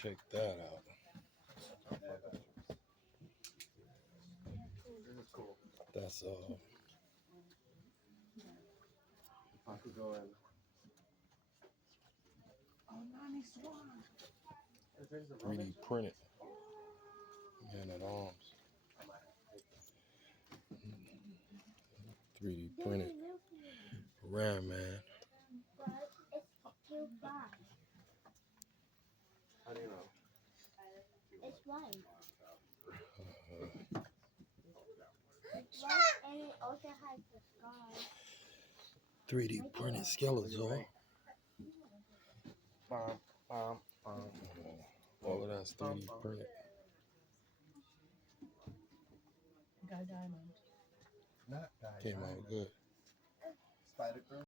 Check that out. This is cool. That's I could go in. Oh, Nani Swan. 3D printed. Man at arms. 3D printed. Rare, man. But it's too far. How do you know? It's white. Uh, It's white and it also has the scar. 3D printed Skeletor. Bum, bum, bum. All of that's 3D printed. Guy Diamond. Not die. Came out good. Spider Girl.